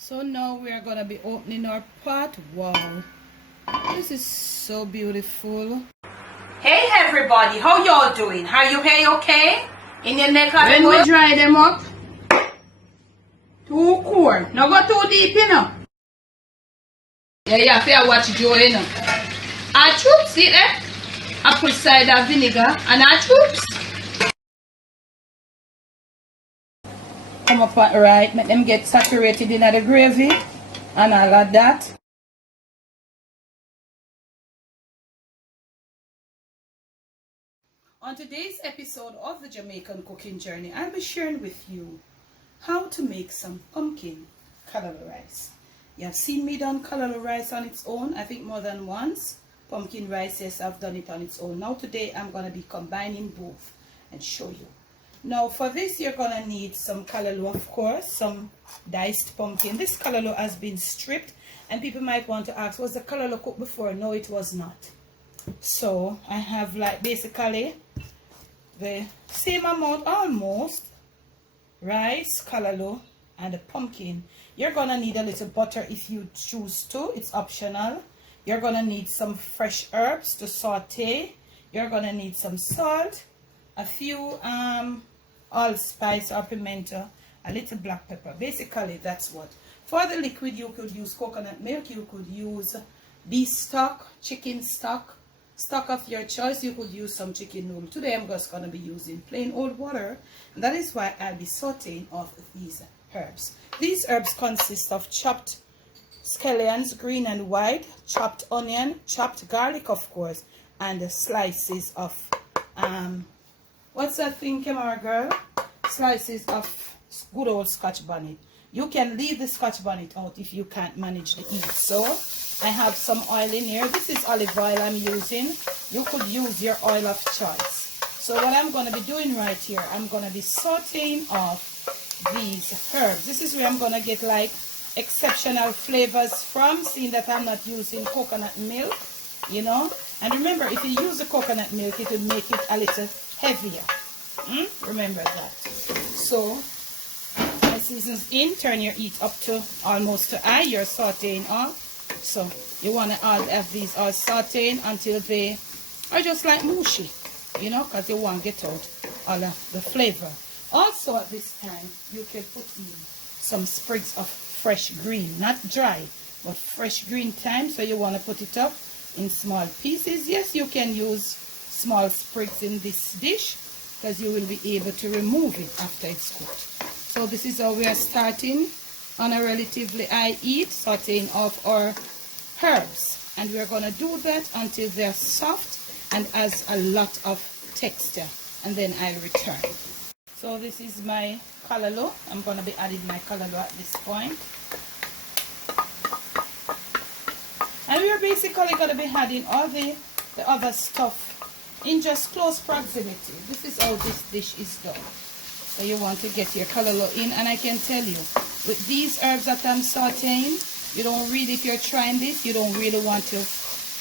So now we are gonna be opening our pot. Wow, this is so beautiful. Hey everybody, how y'all doing? Are you okay? In your neck of the When we dry them up, too cool. Now go too deep, you know. Yeah, fair watch Joe, you know. Our troops, see that? Apple cider vinegar and our troops. Come up right, make them get saturated in the gravy and all of that. On today's episode of the Jamaican Cooking Journey, I'll be sharing with you how to make some pumpkin callaloo rice. You have seen me done callaloo rice on its own, I think more than once. Pumpkin rice, yes, I've done it on its own. Now today I'm going to be combining both and show you. Now for this you're going to need some callaloo, of course, some diced pumpkin. This callaloo has been stripped and people might want to ask, was the callaloo cooked before? No, it was not. So I have like basically the same amount almost rice, callaloo, and the pumpkin. You're gonna need a little butter if you choose to, it's optional. You're gonna need some fresh herbs to saute. You're gonna need some salt, a few allspice or pimento, a little black pepper. Basically that's what. For the liquid you could use coconut milk, you could use beef stock, chicken stock of your choice. You could use some chicken noodle. Today I'm just going to be using plain old water, and that is why I'll be sauteing off these herbs. These herbs consist of chopped scallions, green and white, chopped onion, chopped garlic, of course, and slices of what's that thing, camera girl? Slices of good old Scotch bonnet. You can leave the Scotch bonnet out if you can't manage the heat. So I have some oil in here. This is olive oil I'm using. You could use your oil of choice. So what I'm going to be doing right here, I'm going to be sauteing off these herbs. This is where I'm going to get like exceptional flavors from, seeing that I'm not using coconut milk, you know. And remember, if you use the coconut milk, it will make it a little heavier. Remember that. So my seasons in, turn your heat up to almost to high. You're sauteing off. So you want to have these all sauteing until they are just like mushy, you know, because you want to get out all of the flavor. Also at this time, you can put in some sprigs of fresh green, not dry, but fresh green thyme. So you want to put it up in small pieces. Yes, you can use small sprigs in this dish because you will be able to remove it after it's cooked. So this is how we are starting on a relatively high heat, sauteing off our herbs, and we're going to do that until they're soft and has a lot of texture, and then I return. So this is my callaloo. I'm going to be adding my callaloo at this point, and we're basically going to be adding all the other stuff in just close proximity. This is how this dish is done. So you want to get your callaloo in, and I can tell you, with these herbs that I'm sauteing, you don't really, if you're trying this, you don't really want to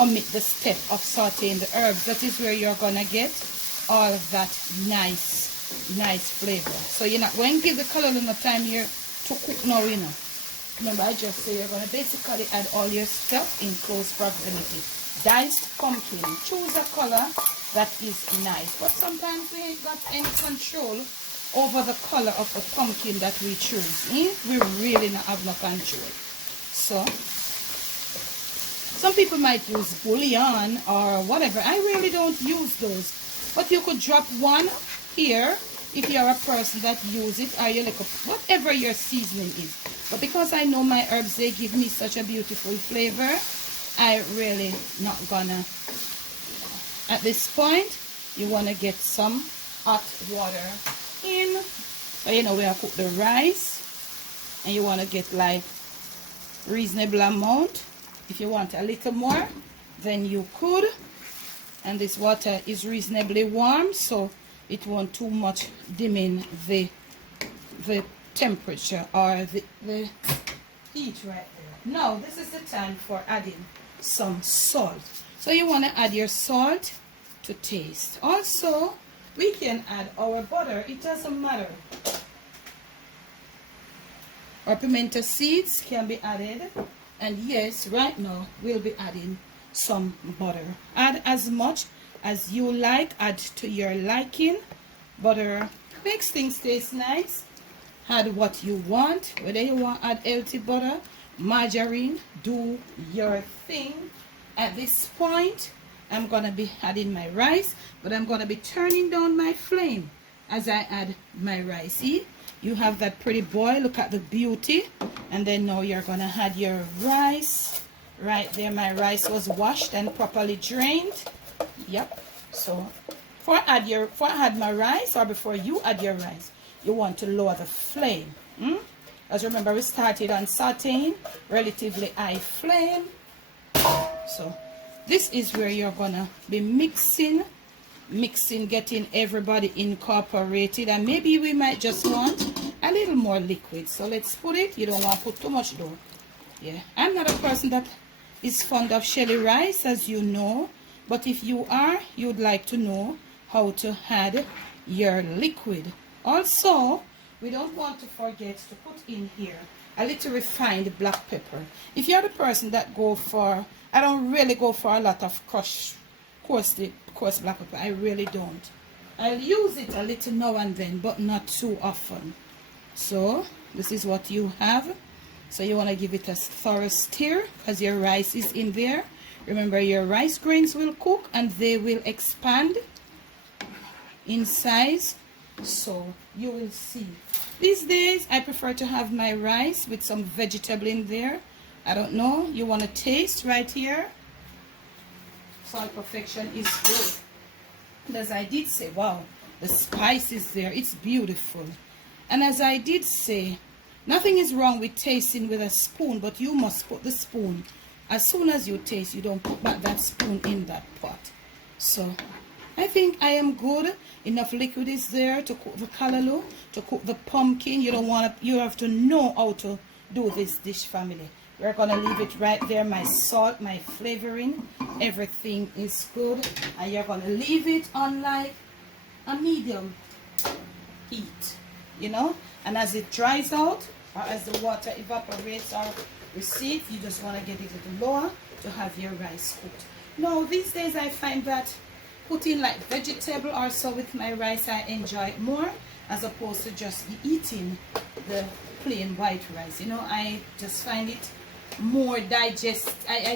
omit the step of sauteing the herbs. That is where you're going to get all of that nice flavor. So you're not going to give the callaloo no time here to cook now, you know. Remember, I just say you're going to basically add all your stuff in close proximity. Diced pumpkin. Choose a color that is nice. But sometimes we ain't got any control over the color of the pumpkin that we choose. We really not have no control. So some people might use bouillon or whatever. I really don't use those, but you could drop one here if you're a person that use it, or you like whatever your seasoning is. But because I know my herbs, they give me such a beautiful flavor, I really not gonna. At this point you want to get some hot water in. So you know, we have cooked the rice, and you want to get like reasonable amount. If you want a little more, then you could. And this water is reasonably warm, so it won't too much dimming the temperature or the heat right there. Now this is the time for adding some salt. So you want to add your salt to taste. Also, we can add our butter. It doesn't matter. or pimento seeds can be added. And yes, right now we'll be adding some butter. Add as much as you like, add to your liking. Butter makes things taste nice. Add what you want, whether you want to add healthy butter, margarine, do your thing. At this point, I'm going to be adding my rice, but I'm going to be turning down my flame as I add my rice. See, you have that pretty boil, look at the beauty. And then now you're going to add your rice. Right there, my rice was washed and properly drained. Yep. So before I add my rice, or before you add your rice, you want to lower the flame. As remember, we started on sauteing, relatively high flame. So this is where you're gonna be mixing, getting everybody incorporated. And maybe we might just want a little more liquid. So let's put it. You don't want to put too much though. Yeah, I'm not a person that is fond of shelly rice, as you know. But if you are, you'd like to know how to add your liquid. Also, we don't want to forget to put in here a little refined black pepper. If you're the person that go for, I don't really go for a lot of coarse black pepper. I really don't. I'll use it a little now and then, but not too often. So this is what you have. So you want to give it a thorough stir because your rice is in there. Remember, your rice grains will cook and they will expand in size. So you will see. These days I prefer to have my rice with some vegetable in there. I don't know, you want to taste right here. Salt perfection is good. And as I did say, wow, the spice is there, it's beautiful. And as I did say, nothing is wrong with tasting with a spoon, but you must put the spoon. As soon as you taste, you don't put back that spoon in that pot. So I think I am good. Enough liquid is there to cook the callaloo, to cook the pumpkin. You don't want to, you have to know how to do this dish, family. We're going to leave it right there. My salt, my flavoring, everything is good. And you're going to leave it on like a medium heat, you know. And as it dries out, or as the water evaporates or recedes, you just want to get it a little lower to have your rice cooked. Now, these days I find that putting like vegetable or so with my rice, I enjoy it more as opposed to just eating the plain white rice. You know, I just find it more I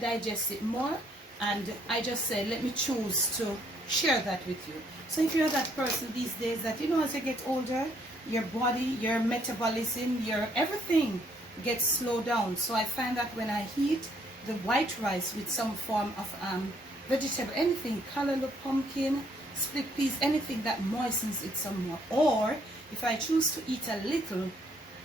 digest it more, and I just say, let me choose to share that with you. So if you're that person these days that, you know, as you get older, your body, your metabolism, your everything gets slowed down. So I find that when I heat the white rice with some form of vegetable, anything, callaloo, pumpkin, split peas, anything that moistens it some more. Or if I choose to eat a little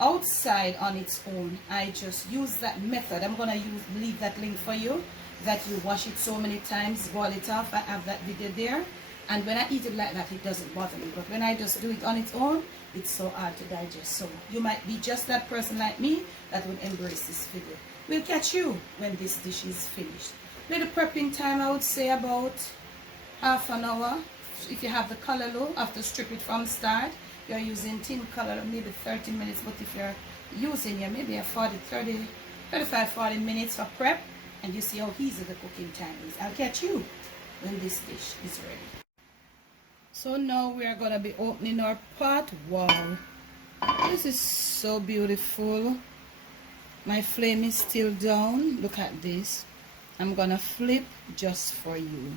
outside on its own, I just use that method. I'm gonna leave that link for you, that you wash it so many times, boil it off. I have that video there. And when I eat it like that, it doesn't bother me. But when I just do it on its own, it's so hard to digest. So you might be just that person like me that would embrace this video. We'll catch you when this dish is finished. Little prepping time, I would say about half an hour. If you have the callaloo, after strip it from start. You're using tin callaloo, maybe 30 minutes. But if you're using maybe a 35, 40 minutes for prep, and you see how easy the cooking time is. I'll catch you when this dish is ready. So now we are going to be opening our pot. Wow, this is so beautiful. My flame is still down. Look at this. I'm going to flip just for you.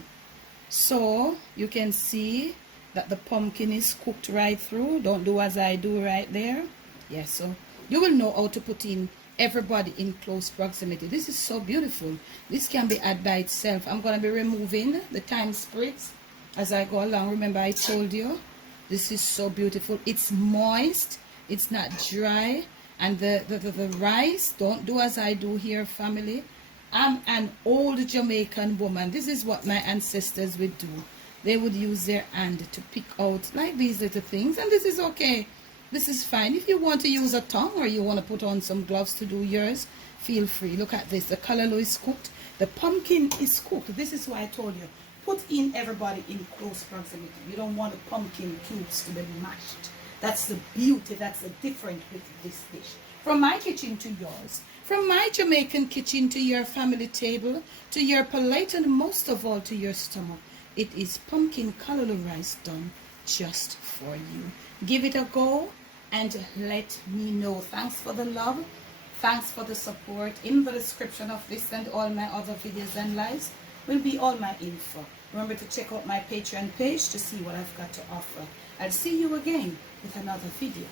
So you can see that the pumpkin is cooked right through. Don't do as I do right there. Yes, so you will know how to put in everybody in close proximity. This is so beautiful. This can be added by itself. I'm going to be removing the thyme spritz as I go along. Remember, I told you this is so beautiful. It's moist, it's not dry. And the rice, don't do as I do here, family. I'm an old Jamaican woman. This is what my ancestors would do. They would use their hand to pick out like these little things, and this is okay. This is fine. If you want to use a tongue or you want to put on some gloves to do yours, feel free. Look at this. The callaloo is cooked. The pumpkin is cooked. This is why I told you, put in everybody in close proximity. You don't want the pumpkin cubes to be mashed. That's the beauty. That's the difference with this dish. From my kitchen to yours. From my Jamaican kitchen to your family table, to your plate, and most of all to your stomach. It is pumpkin callaloo rice done just for you. Give it a go and let me know. Thanks for the love. Thanks for the support. In the description of this and all my other videos and lives will be all my info. Remember to check out my Patreon page to see what I've got to offer. I'll see you again with another video.